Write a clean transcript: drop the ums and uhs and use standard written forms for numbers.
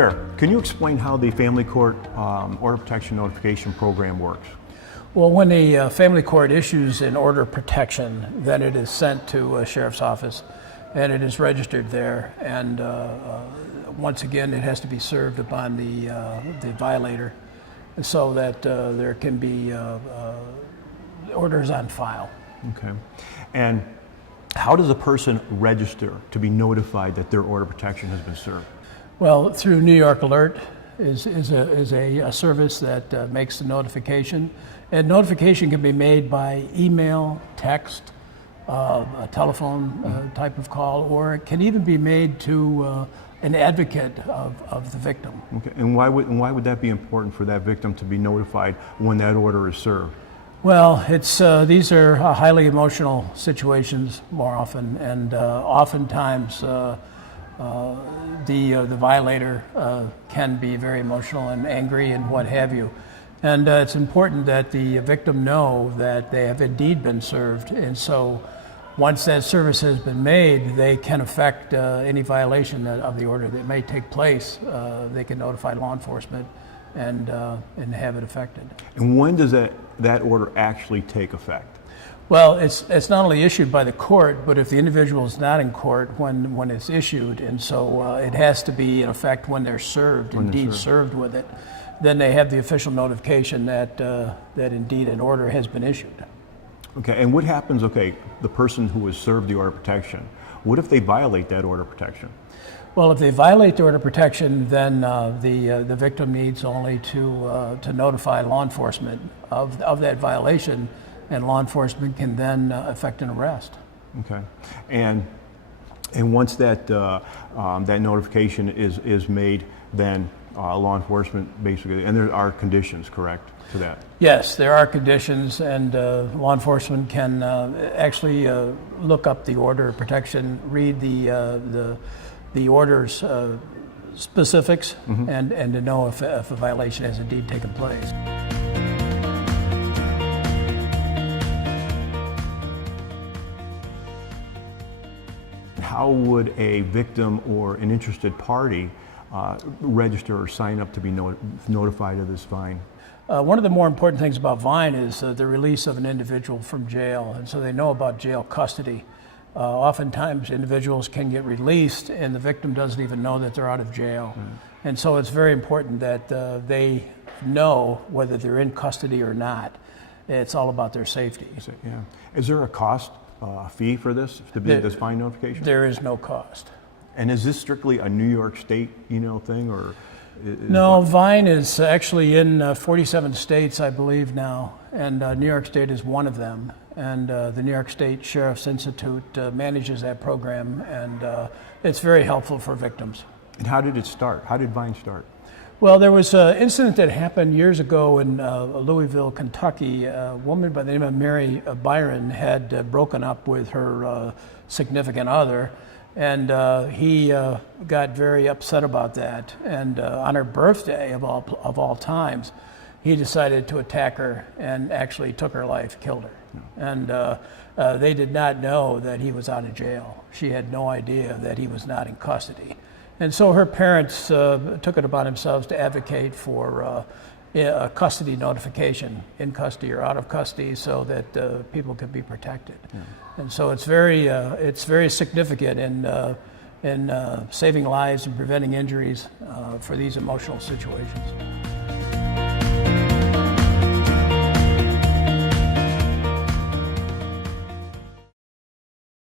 Sheriff, can you explain how the Family Court Order Protection Notification Program works? Well, when the family court issues an order of protection, then it is sent to a sheriff's office and it is registered there. And once again, it has to be served upon the violator so that there can be orders on file. Okay. And how does a person register to be notified that their order of protection has been served? Well, through New York Alert is a service that makes the notification. And notification can be made by email, text, a telephone type of call, or it can even be made to an advocate of the victim. Okay. And why would that be important for that victim to be notified when that order is served? Well, these are highly emotional situations more often, and oftentimes the violator can be very emotional and angry and what have you. And it's important that the victim know that they have indeed been served. And so once that service has been made, they can affect any violation of the order that may take place. They can notify law enforcement and have it affected. And when does that order actually take effect? Well, it's not only issued by the court, but if the individual is not in court when it's issued, and so it has to be in effect when they're served, served with it, then they have the official notification that indeed an order has been issued. Okay, and what happens, the person who has served the order of protection, what if they violate that order of protection? Well, if they violate the order of protection, then the victim needs only to notify law enforcement of that violation, and law enforcement can then effect an arrest. Okay, and once that that notification is made, then law enforcement basically, and there are conditions, correct, to that? Yes, there are conditions, and law enforcement can actually look up the order of protection, read the order's specifics, and to know if a violation has indeed taken place. How would a victim or an interested party register or sign up to be notified of this fine? One of the more important things about VINE is the release of an individual from jail, and so they know about jail custody. Oftentimes individuals can get released and the victim doesn't even know that they're out of jail. And so it's very important that they know whether they're in custody or not. It's all about their safety. Yeah. Is there a cost, fee for this, to be this fine notification? There is no cost. And is this strictly a New York State, thing, or? No, VINE is actually in 47 states, I believe now, and New York State is one of them. And the New York State Sheriff's Institute manages that program, and it's very helpful for victims. And how did it start? How did VINE start? Well, there was an incident that happened years ago in Louisville, Kentucky. A woman by the name of Mary Byron had broken up with her significant other, and he got very upset about that. And on her birthday of all times, he decided to attack her and actually took her life, killed her. And they did not know that he was out of jail. She had no idea that he was not in custody. And so her parents took it upon themselves to advocate for a custody notification, in custody or out of custody, so that people could be protected. Yeah. And so it's very significant in saving lives and preventing injuries for these emotional situations.